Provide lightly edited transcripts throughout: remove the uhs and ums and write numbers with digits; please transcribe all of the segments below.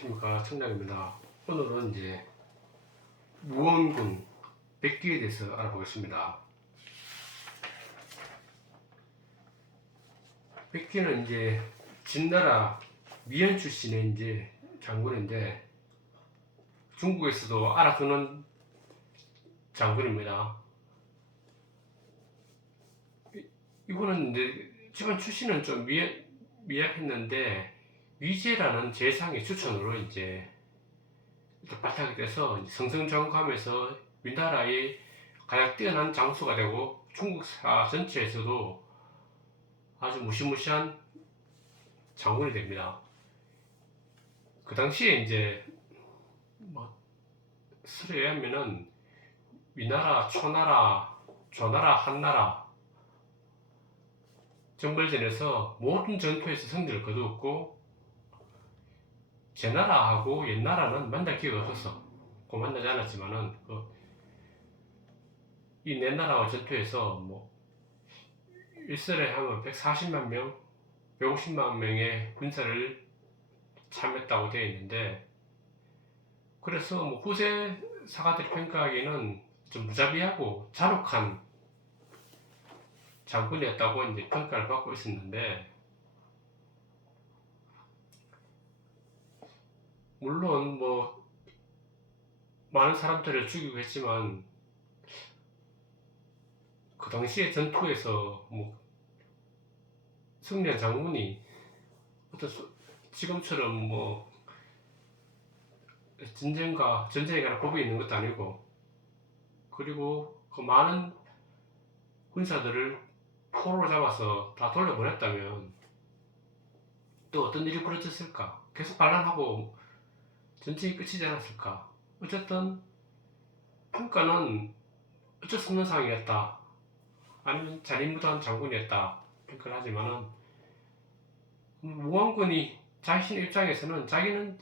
안녕하십니까, 청량입니다. 오늘은 이제 무원군 백기에 대해서 알아보겠습니다. 백기는 이제 진나라 미연 출신의 이제 장군인데 중국에서도 알아두는 장군입니다. 이분은 이제 집안 출신은 좀 미약했는데 위제라는 재상의 추천으로 이제 발탁이 돼서 성성장구하면서 위나라의 가장 뛰어난 장수가 되고 중국사 전체에서도 아주 무시무시한 장군이 됩니다. 그 당시에 이제 뭐 설에 의하면은 위나라, 초나라, 조나라, 한나라 정벌전에서 모든 전투에서 승리를 거두었고 제나라하고 옛나라는 만날 기회가 없었어. 만나지 않았지만은 이 네 나라와 전투에서 뭐 일설에 하면 140만 명, 150만 명의 군사를 참였다고 되어 있는데 그래서 뭐 후세 사가들이 평가하기에는 좀 무자비하고 잔혹한 장군이었다고 이제 평가를 받고 있었는데 물론 뭐 많은 사람들을 죽이고 했지만 그 당시의 전투에서 뭐 승리한 장군이 어떤 지금처럼 뭐 전쟁에 관한 법이 있는 것도 아니고 그리고 그 많은 군사들을 포로로 잡아서 다 돌려보냈다면 또 어떤 일이 벌어졌을까? 계속 반란하고 전쟁이 끝이지 않았을까? 어쨌든 평가는 어쩔 수 없는 상황이었다. 아니면 잔인무도한 장군이었다. 평가를 하지만은 무왕군이 자신의 입장에서는 자기는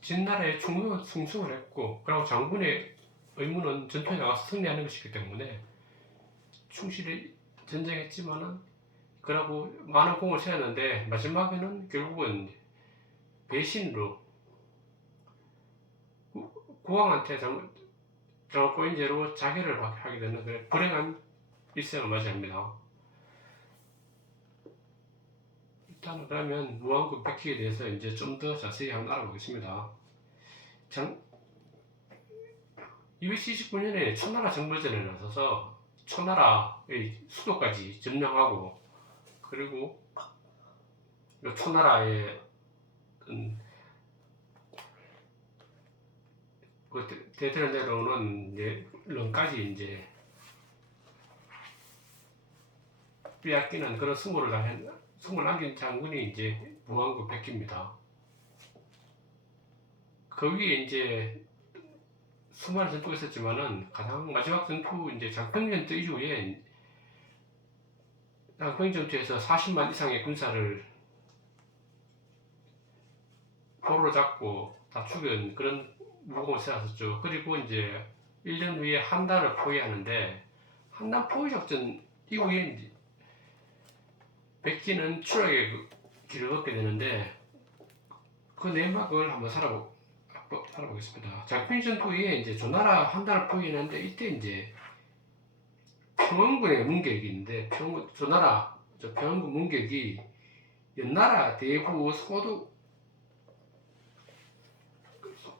진나라에 충성을 했고 그리고 장군의 의무는 전투에 나가서 승리하는 것이기 때문에 충실히 전쟁했지만은 그러고 많은 공을 세웠는데 마지막에는 결국은 배신으로 국왕한테 잘못고인죄로 자결을 하게 되는 그런 불행한 일생을 맞이합니다. 일단 그러면 무왕군 백기에 대해서 이제 좀 더 자세히 한번 알아보겠습니다. 279년에 초나라 정벌전에 나서서 초나라의 수도까지 점령하고 그리고 초나라의 대대로 내려오는 이제 런까지 이제 빼앗기는 그런 승부를 남긴 장군이 이제 무왕군 백기입니다. 그 위에 이제 수많은 전투가 있었지만은 가장 마지막 전투 이제 장평전투 이후에 장평전투에서 40만 이상의 군사를 포로로 잡고 다 죽은 그런 무공을 세웠었죠. 그리고 이제 1년 후에 한단을 포위하는데 한단 포위 작전 이후에 이제 백기는 추락의 길을 걷게 되는데 그 내막을 한번 살아보겠습니다. 장평전투 후에 이제 조나라 한단을 포위했는데 이때 이제 평원군의 문격이 있는데 평원군 문격이 연나라 대부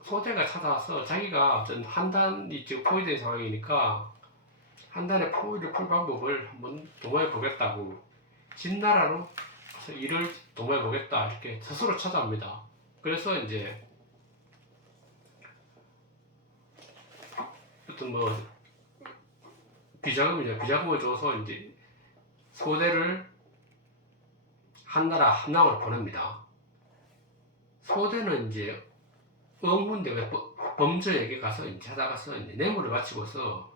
소대가 찾아와서 자기가 어떤 한단이 지금 포위된 상황이니까 한단의 포위를 풀 방법을 한번 도모해 보겠다고 진나라로 이를 도모해 보겠다 이렇게 스스로 찾아옵니다. 그래서 이제 어떤 뭐 비자금을 줘서 이제 소대를 한나라 함락으로 보냅니다. 소대는 이제 응군대가 범저에게 가서 찾아가서 이제 뇌물을 바치고서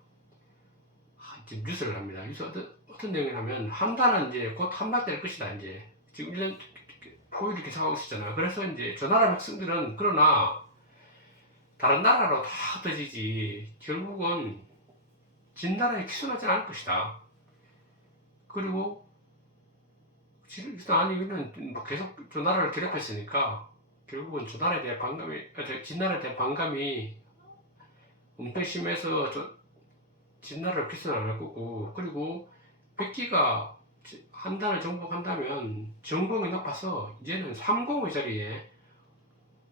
이제 뉴스를 합니다. 뉴스 어떤 내용이냐면 한단은 이제 곧 함락될 것이다. 이제 지금 1년 포위를 계속하고 있었잖아요. 그래서 이제 저 나라 백성들은 그러나 다른 나라로 다 흩어지지 결국은 진나라에 기순하지 않을 것이다. 그리고 아니 우리는 뭐 계속 저 나라를 괴롭혔으니까 결국은 조나라에 대한 진나라에 대한 반감이 엄청 심해서 진나라를 피선 안 할 거고, 그리고 백기가 한단을 정복한다면 전공이 높아서 이제는 3공의 자리에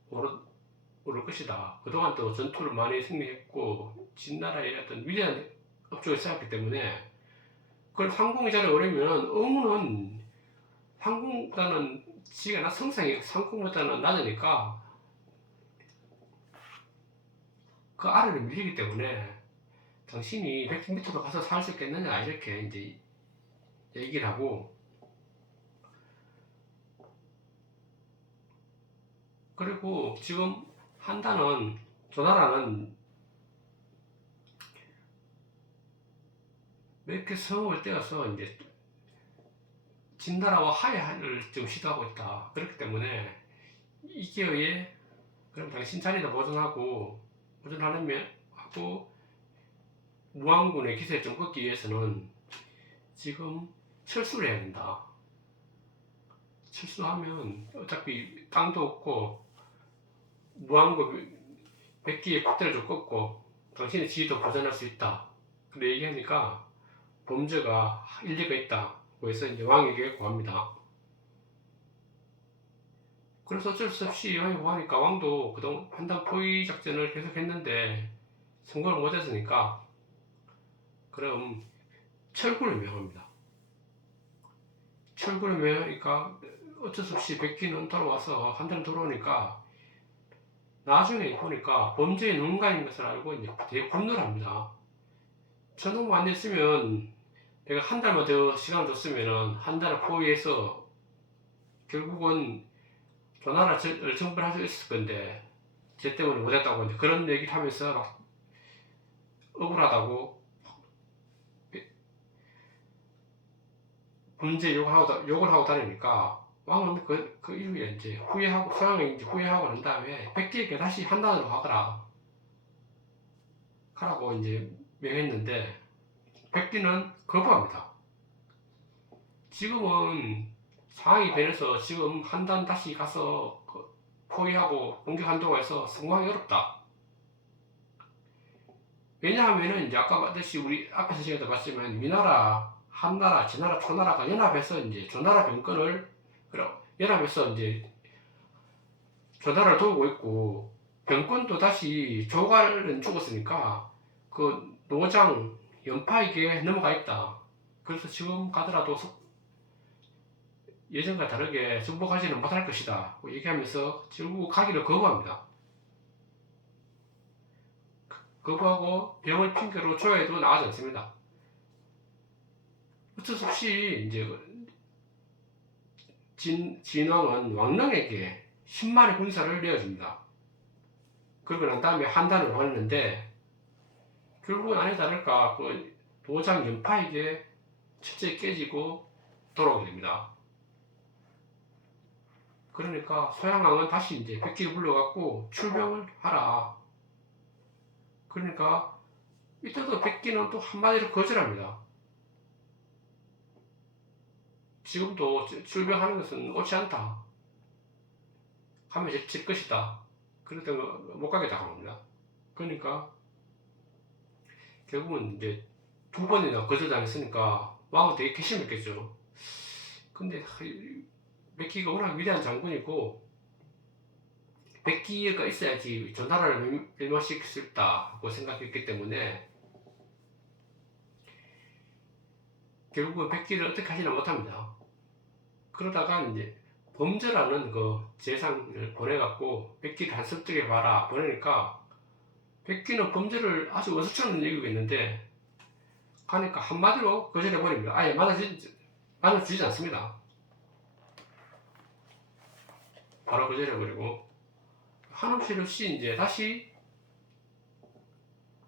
오를 것이다. 그동안 또 전투를 많이 승리했고 진나라의 어떤 위대한 업적을 쌓았기 때문에 그걸 3공의 자리에 오르면 의무는 상공보다는 지가 성상이 상공보다는 낮으니까 그 아래를 밀리기 때문에 당신이 100 밑으로 가서 살 수 있겠느냐 이렇게 이제 얘기를 하고, 그리고 지금 한다는 조나라는 이렇게 성을 떼어서 이제 진나라와 화해를 지금 시도하고 있다. 그렇기 때문에 이 기회에 그럼 당신 자리도 보존하려면 하고 무왕군의 기세를 좀 꺾기 위해서는 지금 철수를 해야 된다. 철수하면 어차피 땅도 없고 무왕군 백기의 콧대를 좀 꺾고 당신의 지위도 보존할 수 있다. 그래 얘기하니까 범죄가 일리가 있다. 그래서 이제 왕에게 구합니다. 그래서 어쩔 수 없이 왕이 구하니까 왕도 그동안 판단 포위 작전을 계속 했는데 성공을 못했으니까 그럼 철군을 명합니다. 철군을 명하니까 어쩔 수 없이 백기는 돌아와서 한달 돌아오니까 나중에 보니까 범죄의 누군가인 것을 알고 이제 되게 분노를 합니다. 저놈 안 됐으면 내가 한 달만 더 시간을 줬으면 한 달을 포위해서 결국은 조나라를 정벌할 수 있을 건데 쟤 때문에 못했다고 이제 그런 얘기를 하면서 막 억울하다고 범죄 욕을 하고 다니니까 왕은 그 이후에 이제 소양이 이제 후회하고 난 다음에 백기에게 다시 한단으로 가라고 이제 명했는데 백기는 거부합니다. 지금은 상황이 변해서 지금 한단 다시 가서 포위하고 공격한다고 해서 성공하기 어렵다. 왜냐하면은 이제 아까 말했듯이 우리 앞에서 시간에 봤지만 위나라, 한나라, 진나라, 초나라가 연합해서 이제 조나라 병권을 연합해서 이제 조나라를 도우고 있고 병권도 다시 조갈은 죽었으니까 그 노장 연파에게 넘어가 있다. 그래서 지금 가더라도 예전과 다르게 정복하지는 못할 것이다. 얘기하면서 결국 가기를 거부합니다. 거부하고 병을 핑계로 조야에도 나가지 않습니다. 어쩔 수 없이 이제 진왕은 왕릉에게 10만의 군사를 내어줍니다. 그러고 난 다음에 한단을 보냈는데 결국은 아니 다를까 그 도장 연파에게 첫째 깨지고 돌아오게 됩니다. 그러니까 소양왕은 다시 이제 백기를 불러갖고 출병을 하라. 그러니까 이때도 백기는 또 한마디로 거절합니다. 지금도 출병하는 것은 옳지 않다. 하면 이제 질 것이다. 그럴 때 못 가겠다 합니다. 그러니까 결국은 이제 2번이나 거절당했으니까 왕은 되게 괘씸했겠죠. 근데 백기가 워낙 위대한 장군이고 백기가 있어야지 조나라를 멸망시킬 수 있다고 생각했기 때문에 결국은 백기를 어떻게 하지는 못합니다. 그러다가 이제 범저라는 그 재상을 보내갖고 백기를 한습득해 봐라 보내니까 백기는 범저를 아주 원수처럼 여기고 있는데 가니까 한마디로 거절해버립니다. 아예 받아주지 않습니다. 바로 거절해버리고 한없이 없이 이제 다시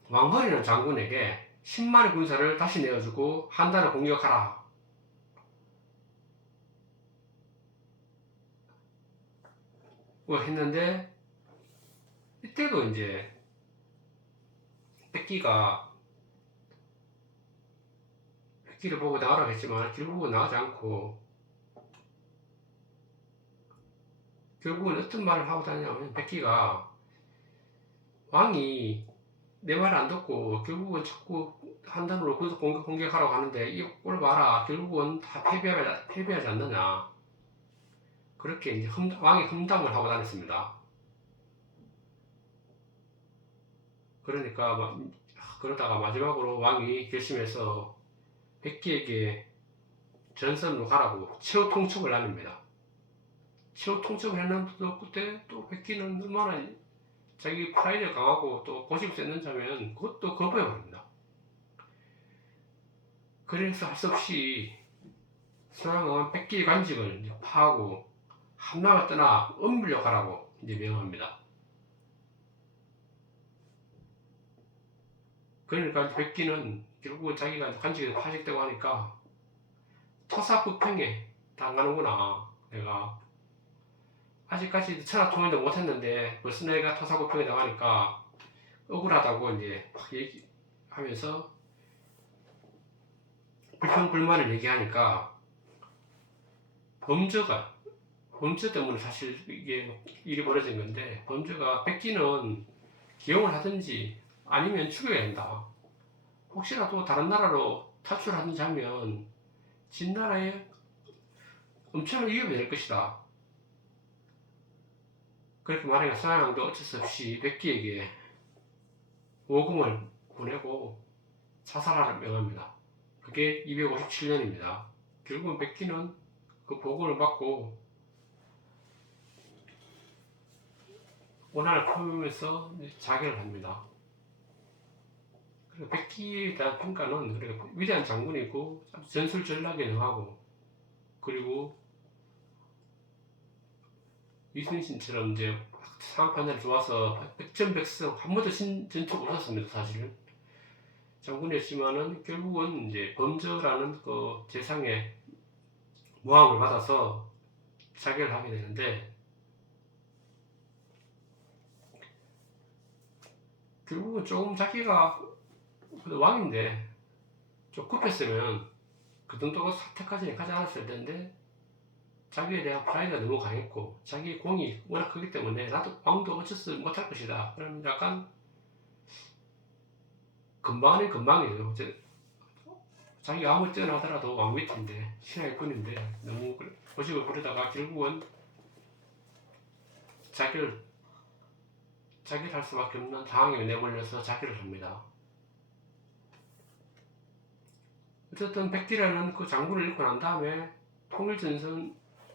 왕허리는 장군에게 10만의 군사를 다시 내어주고 한단을 공격하라. 했는데 이때도 이제 백기를 보고 나가라고 했지만 결국은 나가지 않고 결국은 어떤 말을 하고 다니냐면 백기가 왕이 내 말을 안 듣고 결국은 자꾸 한단으로 공격하라고 하는데 이 꼴 봐라 결국은 다 패배하지 않느냐 그렇게 이제 왕이 험담을 하고 다녔습니다. 그러니까 그러다가 마지막으로 왕이 결심해서 백기에게 전선으로 가라고 최후 통첩을 날립니다. 최후 통첩을 했는데도 그때 또 백기는 얼마나 자기 프라이드 강하고 또 고집이 센 자면 그것도 거부해버립니다. 그래서 할 수 없이 서양은 백기의 관직을 이제 파하고 함락을 떠나 은밀로 가라고 이제 명합니다. 그러니까 백기는 결국은 자기가 관직에서 파직되고 하니까 토사구팽에 당하는구나. 내가 아직까지 천하통일도 못했는데 벌써 내가 토사구팽에 당하니까 억울하다고 이제 막 얘기하면서 불평불만을 얘기하니까 범죄 때문에 사실 이게 일이 벌어진 건데 범죄가 백기는 기용을 하든지 아니면 죽여야 한다. 혹시라도 다른 나라로 탈출하든지 하면 진나라에 엄청난 위협이 될 것이다. 그렇게 말하니까 서양왕도 어쩔 수 없이 백기에게 오금을 보내고 사살하라 명합니다. 그게 257년입니다. 결국은 백기는 그 보고를 받고 원한을 품으면서 자결을 합니다. 그리고 백기에 대한 평가는 위대한 장군이고 전술 전략에 능하고 그리고 이순신처럼 이제 상황 판단이 좋아서 백전백승 한 번도 전투가 없었습니다. 사실은 장군이었지만은 결국은 이제 범저라는 그 재상의 모함을 받아서 자결을 하게 되는데 결국은 조금 자기가 왕인데 좀 급했으면 그 정도 사태까지는 가지 않았을 텐데 자기에 대한 프라이드가 너무 강했고 자기 공이 워낙 크기 때문에 나도 왕도 어쩔 수 못할 것이다. 그러면 약간 금방 아닌 금방이죠. 자기가 아무리 뛰어나더라도 왕 밑인데 신하의 군인데 너무 고집을 부리다가 결국은 자기를 할 수밖에 없는 상황에 내몰려서 자기를 합니다. 어쨌든 백기라는 그 장군을 잃고 난 다음에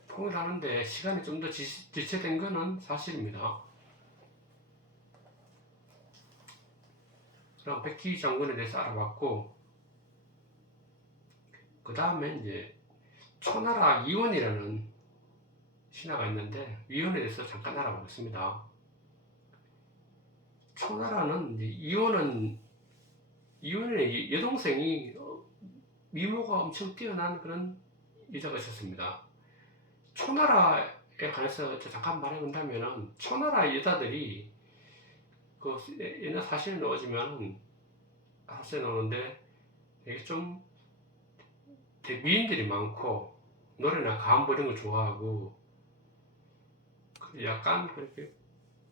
통일하는데 시간이 좀 더 지체된 것은 사실입니다. 그럼 백기 장군에 대해서 알아봤고 그 다음에 이제 초나라 이원이라는 신하가 있는데 이원에 대해서 잠깐 알아보겠습니다. 초나라는 이제 이원의 여동생이 미모가 엄청 뛰어난 그런 여자가 있었습니다. 초나라에 관해서 잠깐 말해본다면은 초나라 여자들이 그 옛날 사실에 나오는데 되게 좀 미인들이 많고 노래나 가음 부르는 걸 좋아하고 약간 그렇게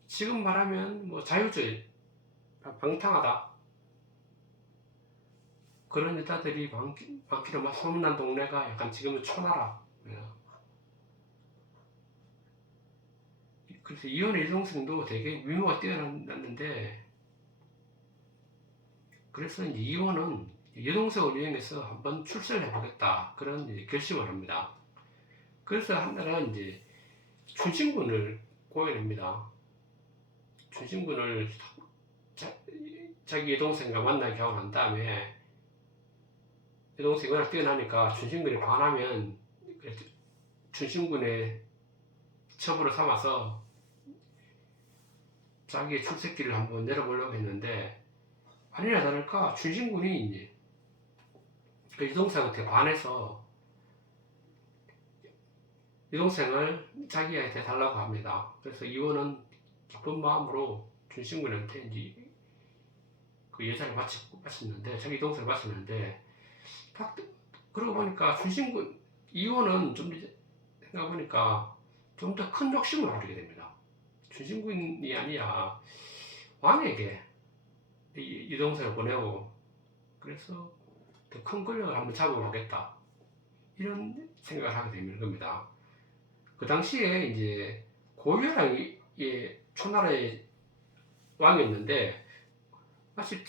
지금 말하면 뭐 자유주의 방탕하다 그런 여자들이 많기로 막 소문난 동네가 약간 지금은 초나라. 그래서 이혼의 여동생도 되게 미모가 뛰어났는데 그래서 이제 이혼은 여동생을 이용해서 한번 출세를 해보겠다 그런 이제 결심을 합니다. 그래서 한나라가 이제 춘신군을 고용합니다. 춘신군을 자기 여동생과 만나게 하고 난 다음에 여동생이 워낙 뛰어나니까 춘신군이 반하면 춘신군의 첩으로 삼아서 자기의 출세길을 한번 내려보려고 했는데 아니나 다를까 춘신군이 이제 그 여동생한테 반해서 여동생을 자기한테 달라고 합니다. 그래서 이원은 기쁜 마음으로 춘신군한테 이제 그 여자를 바쳤는데 자기 여동생을 바쳤는데 딱 그러고 보니까 춘신군 이원은 좀 생각해보니까 좀 더 큰 욕심을 부리게 됩니다. 춘신군이 아니야 왕에게 이 동생을 보내고 그래서 더 큰 권력을 한번 잡아보겠다 이런 생각을 하게 되는 겁니다. 그 당시에 이제 고유랑이 초나라의 왕이었는데 사실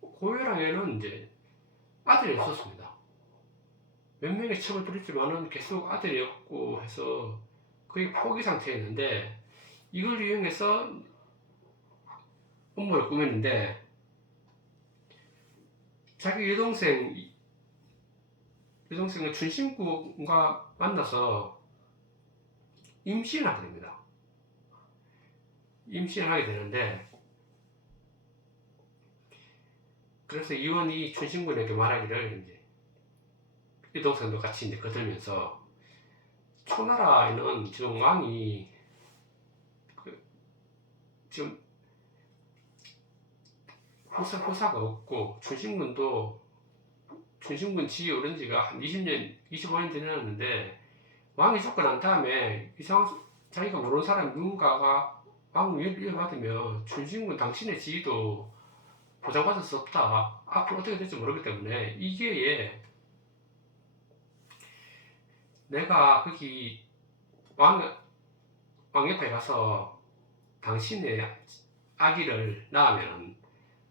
고유랑에는 이제 아들이 없었습니다. 몇 명의 첩을 부렸지만은 계속 아들이 없고 해서 거의 포기 상태였는데 이걸 이용해서 음모를 꾸몄는데 자기 여동생은 춘신군과 만나서 임신을 하게 됩니다. 임신을 하게 되는데 그래서 이원이 춘신군에게 말하기를 이제 여동생도 같이 이제 거들면서 초나라에는 지금 왕이 지금 후사가 없고 춘신군 지위 오른 지가 한 20년, 25년 지났는데 왕이 죽고 난 다음에 자기가 모르는 사람 누군가가 왕 위협을 받으면 춘신군 당신의 지위도 보장받을 수 없다. 앞으로 어떻게 될지 모르기 때문에 이게 내가 거기 왕 옆에 가서 당신의 아기를 낳으면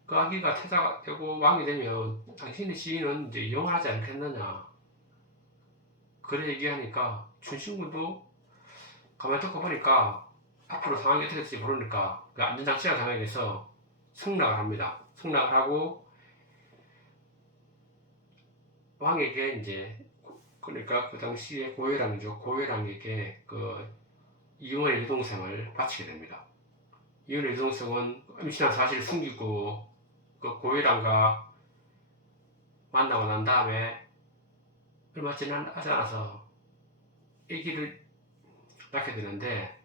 그 아기가 태자가 되고 왕이 되면 당신의 지위는 이제 영원하지 않겠느냐. 그래 얘기하니까 춘신군도 가만히 듣고 보니까 앞으로 상황이 어떻게 될지 모르니까 그 안전장치가 당해서 승낙을 합니다. 승낙을 하고 왕에게 이제 그러니까 그 당시에 고유랑에게 그 이원의 여동생을 바치게 됩니다. 이원의 여동생은 임신한 사실을 숨기고 그 고유랑과 만나고 난 다음에 얼마 지나지 않아서 아기를 낳게 되는데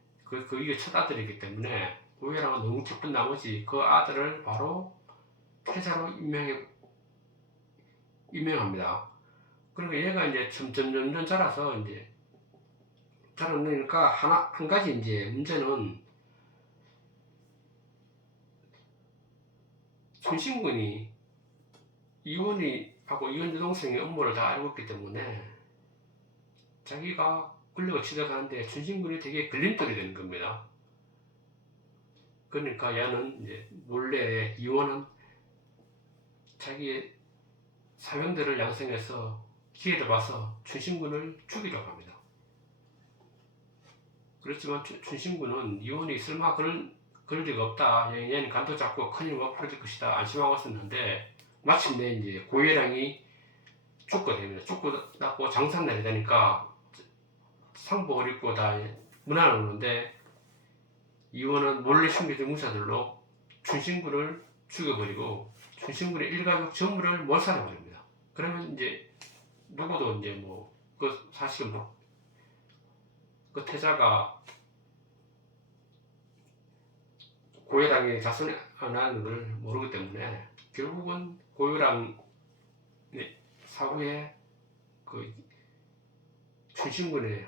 이게 첫 아들이기 때문에 고유랑은 너무 기쁜 나머지 그 아들을 바로 태자로 임명합니다. 그러니까 얘가 이제 점점 자라서 이제 자라니까 한 가지 이제 문제는 춘신군이 이원이하고 이원 여동생의 업무를 다 알고 있기 때문에 자기가 권력을 취득하는데 춘신군이 되게 걸림돌이 되는 겁니다. 그러니까 얘는 이제 몰래 이원은 자기의 사명들을 양성해서 기회를 봐서 춘신군을 죽이려고 합니다. 그렇지만 춘신군은 이원이 설마 그럴 리가 없다. 얘는 간도 잡고 큰일 못 풀어질 것이다. 안심하고 있었는데 마침내 이제 고예랑이 죽게 됩니다. 죽고 나고 장산날이 되니까 상복을 입고 다 문안을 오는데 이원은 몰래 숨겨진 무사들로 춘신군을 죽여버리고 춘신군의 일가족 전부를 몰살해버립니다. 그러면 이제 누구도 이제 그 사실은 그 태자가 고유랑의 자손이 아니라는 걸 모르기 때문에 결국은 고유랑 사후에 그 춘신군의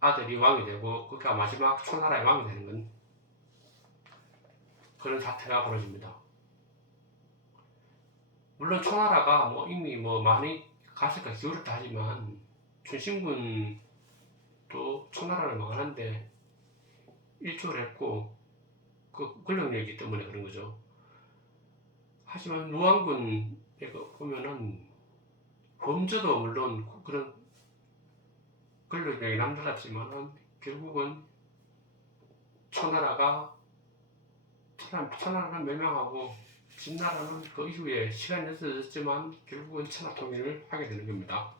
아들이 왕이 되고 그가 마지막 초나라의 왕이 되는 건 그런 사태가 벌어집니다. 물론 초나라가 이미 많이 가세가 기울었다 하지만 춘신군도 초나라를 망하는데 일조를 했고 그 권력력이기 때문에 그런 거죠. 하지만 무왕군에 보면은 범죄도 물론 그런 권력력이 남달랐지만은 결국은 천하라는 멸망하고 진나라는 그 이후에 시간이 늦어졌지만 결국은 천하 통일을 하게 되는 겁니다.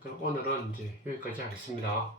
그럼 오늘은 이제 여기까지 하겠습니다.